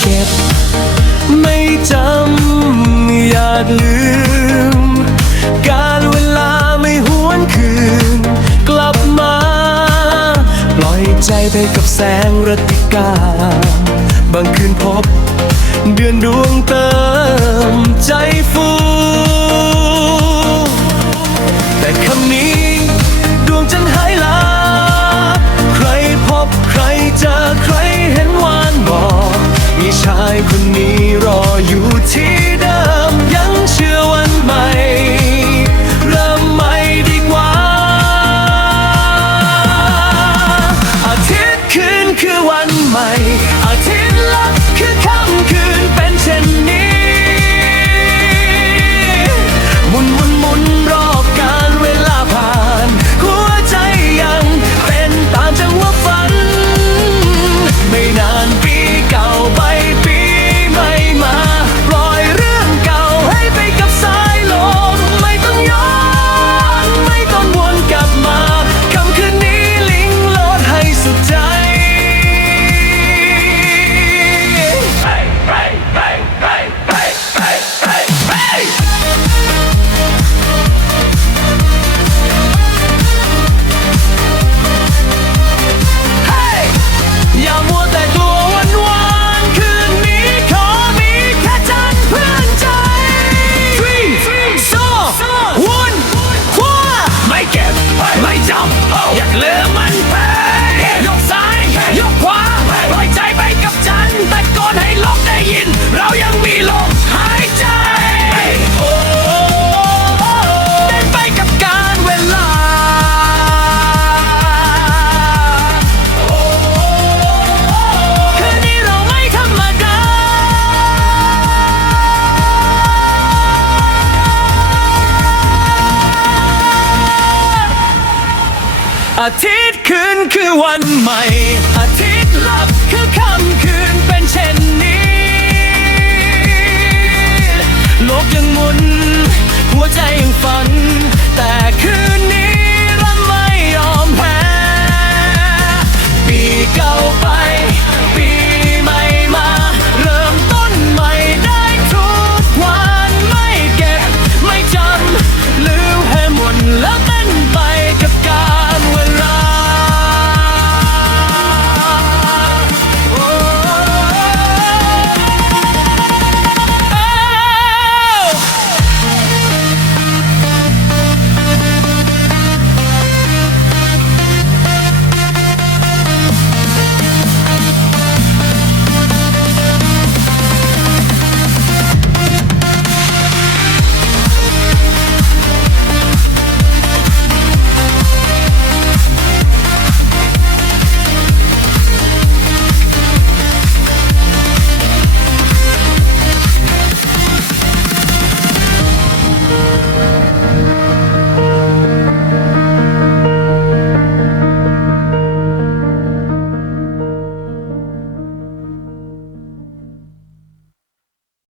เก็บ ไม่จำอยากลืม การเวลาไม่หวนคืน กลับมา ปล่อยใจไปกับแสงรัติกา บางคืนพบ เดือนดวงเติม อยากเลืมมา อาทิตย์คืนคือวันใหม่ อาทิตย์ลับคื